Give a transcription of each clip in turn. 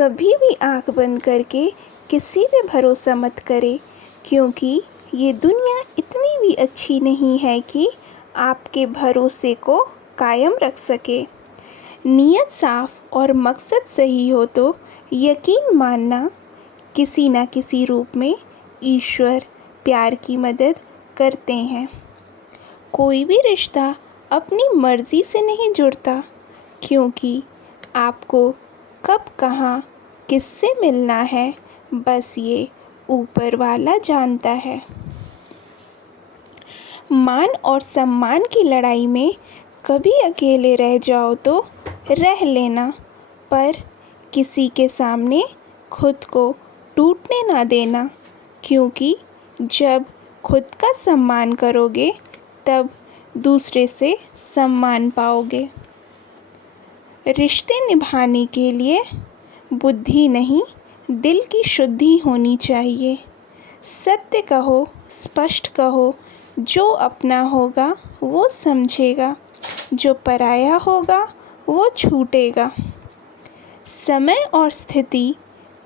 कभी भी आँख बंद करके किसी पे भरोसा मत करें, क्योंकि ये दुनिया इतनी भी अच्छी नहीं है कि आपके भरोसे को कायम रख सके। नीयत साफ और मकसद सही हो तो यकीन मानना किसी न किसी रूप में ईश्वर प्यार की मदद करते हैं। कोई भी रिश्ता अपनी मर्ज़ी से नहीं जुड़ता, क्योंकि आपको कब कहाँ किससे मिलना है बस ये ऊपर वाला जानता है। मान और सम्मान की लड़ाई में कभी अकेले रह जाओ तो रह लेना, पर किसी के सामने खुद को टूटने ना देना, क्योंकि जब खुद का सम्मान करोगे तब दूसरे से सम्मान पाओगे। रिश्ते निभाने के लिए बुद्धि नहीं, दिल की शुद्धि होनी चाहिए। सत्य कहो, स्पष्ट कहो, जो अपना होगा वो समझेगा, जो पराया होगा वो छूटेगा। समय और स्थिति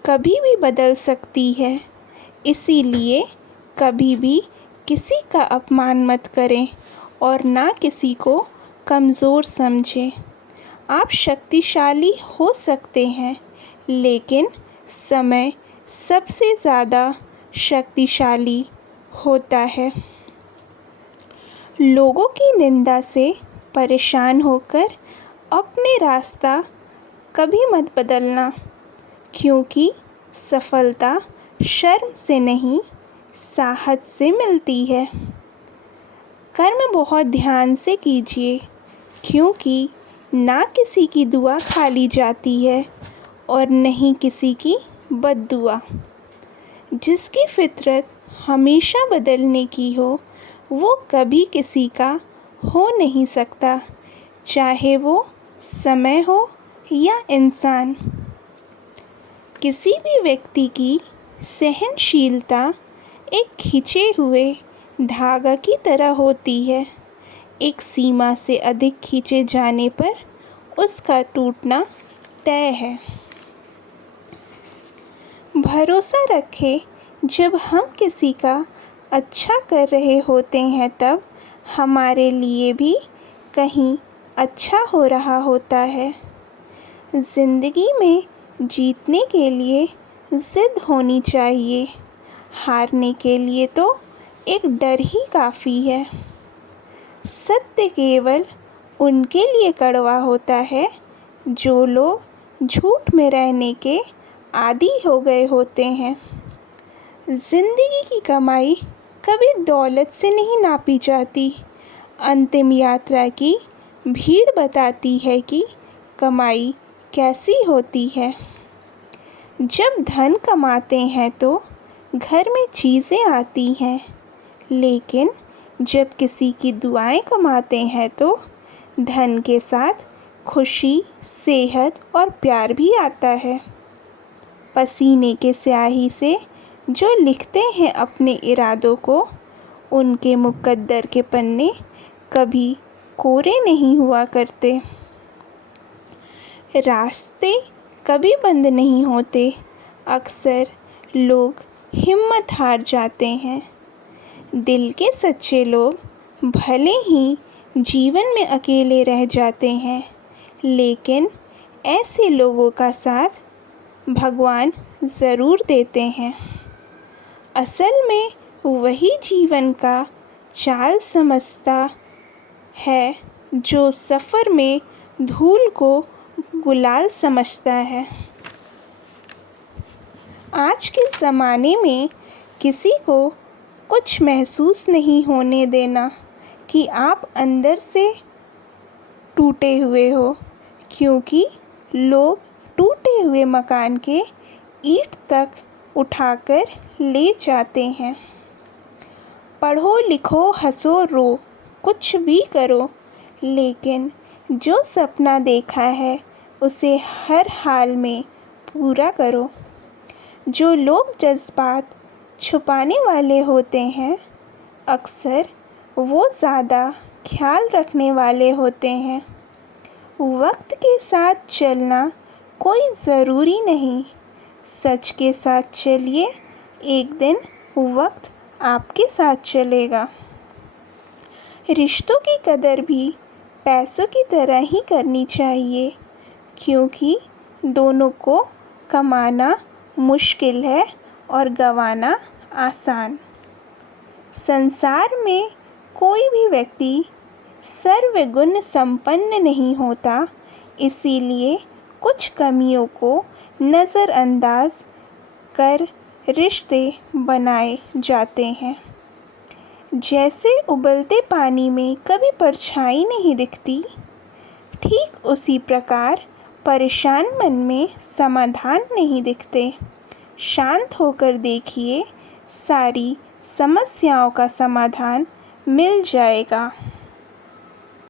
कभी भी बदल सकती है, इसीलिए कभी भी किसी का अपमान मत करें और ना किसी को कमज़ोर समझें। आप शक्तिशाली हो सकते हैं, लेकिन समय सबसे ज़्यादा शक्तिशाली होता है। लोगों की निंदा से परेशान होकर अपने रास्ता कभी मत बदलना, क्योंकि सफलता शर्म से नहीं, साहस से मिलती है। कर्म बहुत ध्यान से कीजिए, क्योंकि ना किसी की दुआ खाली जाती है और नहीं किसी की बद्दुआ। जिसकी फितरत हमेशा बदलने की हो, वो कभी किसी का हो नहीं सकता, चाहे वो समय हो या इंसान। किसी भी व्यक्ति की सहनशीलता एक खिंचे हुए धागा की तरह होती है। एक सीमा से अधिक खींचे जाने पर उसका टूटना तय है। भरोसा रखें, जब हम किसी का अच्छा कर रहे होते हैं तब हमारे लिए भी कहीं अच्छा हो रहा होता है। ज़िंदगी में जीतने के लिए ज़िद होनी चाहिए, हारने के लिए तो एक डर ही काफ़ी है। सत्य केवल उनके लिए कड़वा होता है जो लोग झूठ में रहने के आदी हो गए होते हैं। ज़िंदगी की कमाई कभी दौलत से नहीं नापी जाती। अंतिम यात्रा की भीड़ बताती है कि कमाई कैसी होती है। जब धन कमाते हैं तो घर में चीज़ें आती हैं, लेकिन जब किसी की दुआएं कमाते हैं तो धन के साथ खुशी, सेहत और प्यार भी आता है। पसीने के स्याही से जो लिखते हैं अपने इरादों को, उनके मुकद्दर के पन्ने कभी कोरे नहीं हुआ करते। रास्ते कभी बंद नहीं होते, अक्सर लोग हिम्मत हार जाते हैं। दिल के सच्चे लोग भले ही जीवन में अकेले रह जाते हैं, लेकिन ऐसे लोगों का साथ भगवान ज़रूर देते हैं। असल में वही जीवन का चाल समझता है जो सफ़र में धूल को गुलाल समझता है। आज के ज़माने में किसी को कुछ महसूस नहीं होने देना कि आप अंदर से टूटे हुए हो, क्योंकि लोग टूटे हुए मकान के ईंट तक उठाकर ले जाते हैं। पढ़ो, लिखो, हंसो, रो, कुछ भी करो, लेकिन जो सपना देखा है उसे हर हाल में पूरा करो। जो लोग जज्बात छुपाने वाले होते हैं, अक्सर वो ज़्यादा ख्याल रखने वाले होते हैं। वक्त के साथ चलना कोई ज़रूरी नहीं। सच के साथ चलिए, एक दिन वक्त आपके साथ चलेगा। रिश्तों की कदर भी पैसों की तरह ही करनी चाहिए, क्योंकि दोनों को कमाना मुश्किल है और गंवाना आसान। संसार में कोई भी व्यक्ति सर्वगुण संपन्न नहीं होता, इसीलिए कुछ कमियों को नज़रअंदाज कर रिश्ते बनाए जाते हैं। जैसे उबलते पानी में कभी परछाई नहीं दिखती, ठीक उसी प्रकार परेशान मन में समाधान नहीं दिखते। शांत होकर देखिए, सारी समस्याओं का समाधान मिल जाएगा।